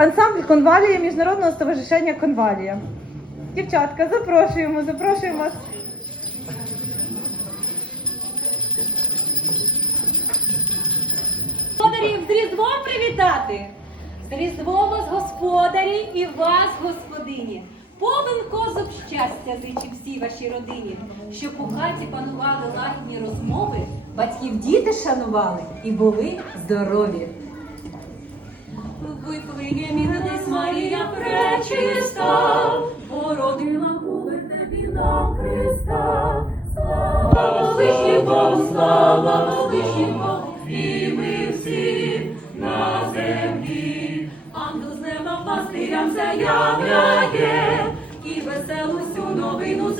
ансамбль конвалія міжнародного ставожишення конвалія. Дівчатка, запрошуємо, запрошуємо вас. Господарів з Різдвом привітати! З Різдвом вас, господарі, і вас, господині! Повен козуб щастя зичить всій вашій родині, щоб у хаті панували лагідні розмови, батьків діти шанували і були здорові. Марія пречиста, породила у вертепі Христа. Слава вишні Богу, слава вишні Богу, і ми всі на землі. Ангел з неба пастирям заявляє, і веселу всю новину.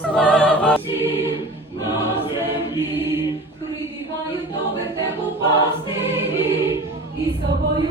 Слава всім на землі. Прибігають до вертепу пастирі, і собою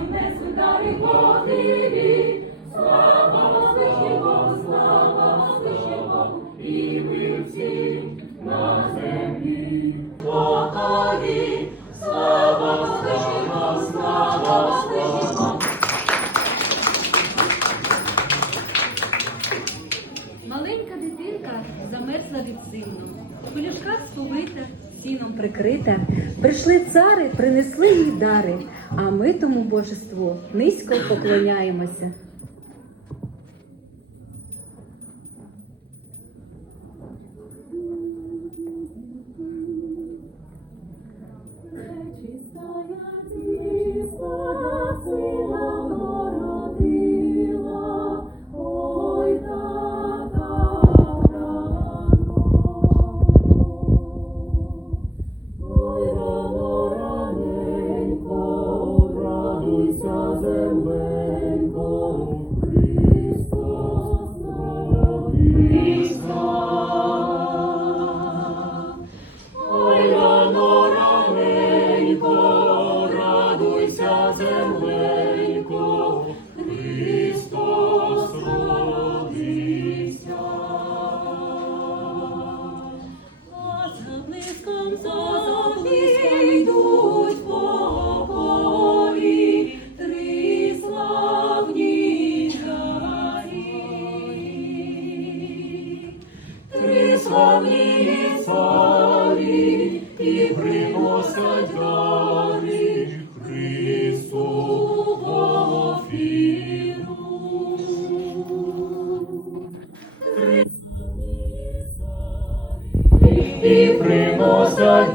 прикрита. Прийшли цари, принесли їй дари, а ми тому божеству низько поклоняємося. Ой, приносять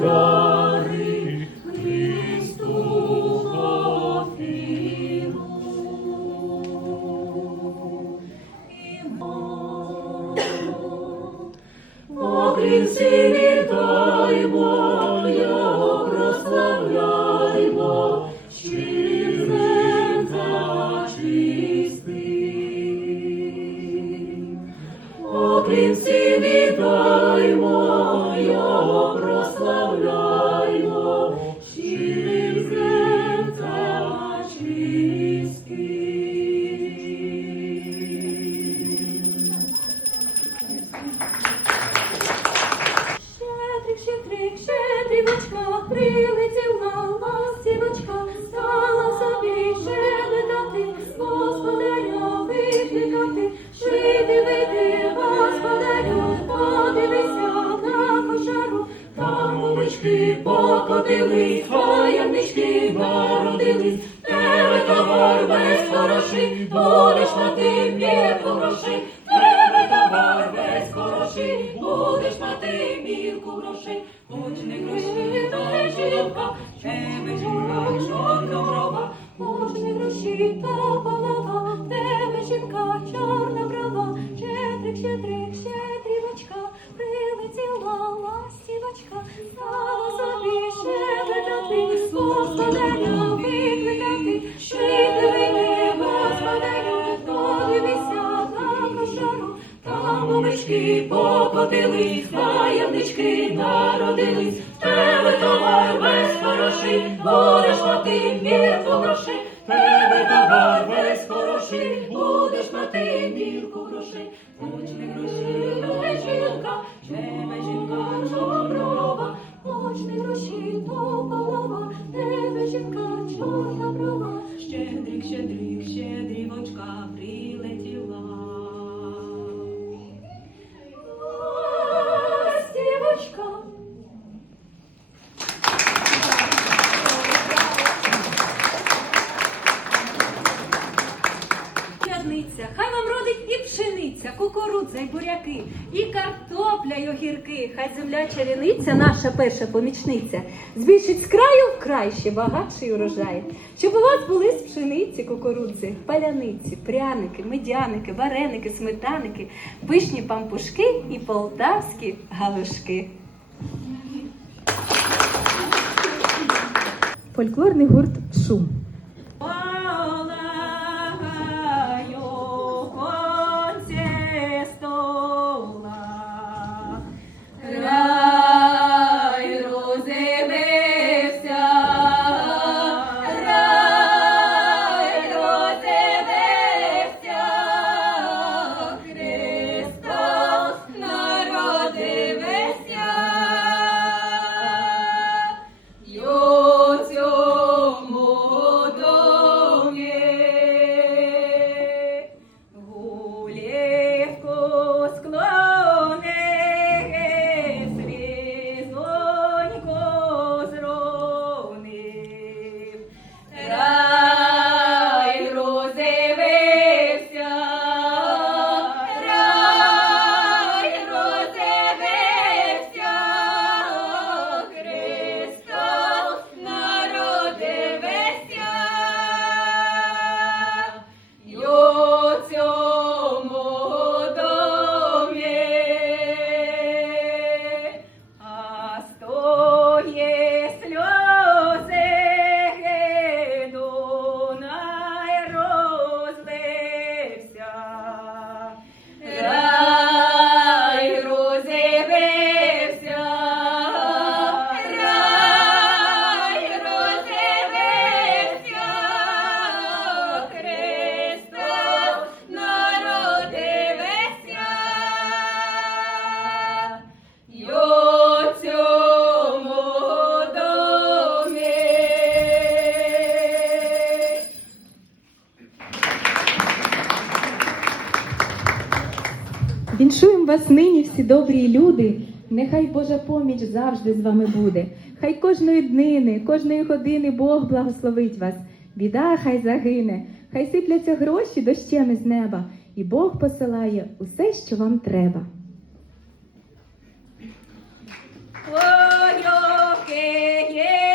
Щедрик, щедрик, щедрівочка, прилетів на ластівочка, стала собі щебетати, господаря викликати, шити вийти, господарю, подивися на кошару, там покотились, хаямнички народились, тебе товар весь будеш мати мірку грошей, господаря викликати, шити вийти, господарю, подивися на кошару, там покотились, хаявнички народились, тебе товар весь хороший, будеш мати мірку грошей, тебе товар весь хороший, будеш мати мірку грошей, хоч не гроші, не жінка, в пшениця, кукурудза й буряки, і картопля й огірки. Хай земля чарівниця, наша перша помічниця, збільшить з краю в край ще багатший урожай. Щоб у вас були з пшениці, кукурудзи, паляниці, пряники, медяники, вареники, сметаники, пишні пампушки і полтавські галушки. Фольклорний гурт Шум. Віншуємо вас нині всі добрі люди. Нехай Божа поміч завжди з вами буде. Хай кожної днини, кожної години Бог благословить вас. Біда хай загине, хай сипляться гроші дощем із неба, і Бог посилає усе, що вам треба. Ой, є, є,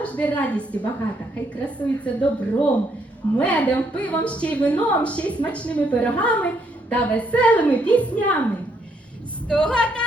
завжди радістю багата, хай красується добром, медом, пивом, ще й вином, ще й смачними пирогами та веселими піснями. Стугата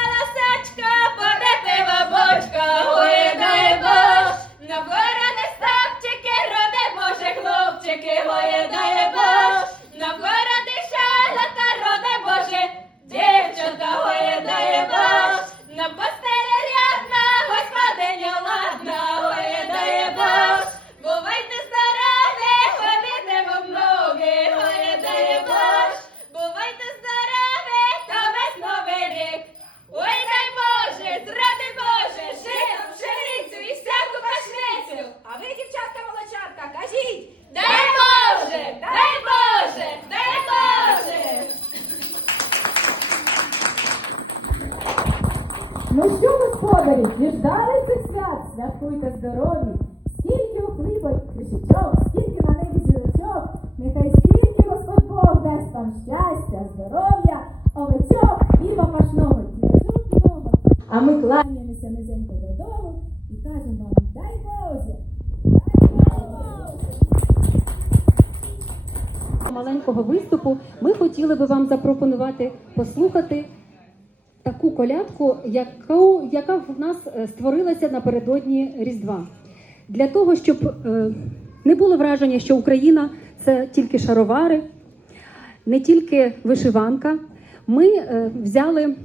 святкуйте здорові. Скільки у хліба й кришечок, скільки на небі зірочок, нехай скільки Господь Бог дасть вам щастя, здоров'я, овечок, і мого. А ми кланяємося низенько додому і кажемо вам, дай Боже. маленького виступу ми хотіли би вам запропонувати послухати таку колядку, яку, яка в нас е, створилася напередодні Різдва. Для того, щоб е, не було враження, що Україна це тільки шаровари, не тільки вишиванка. Ми е, взяли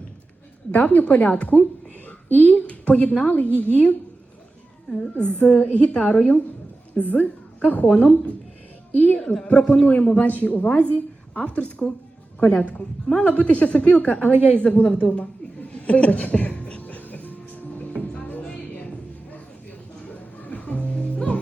давню колядку і поєднали її з гітарою, з кахоном. І пропонуємо вашій увазі авторську колядку. Мала бути ще сопілка, але я її забула вдома. Вибачте. Ну,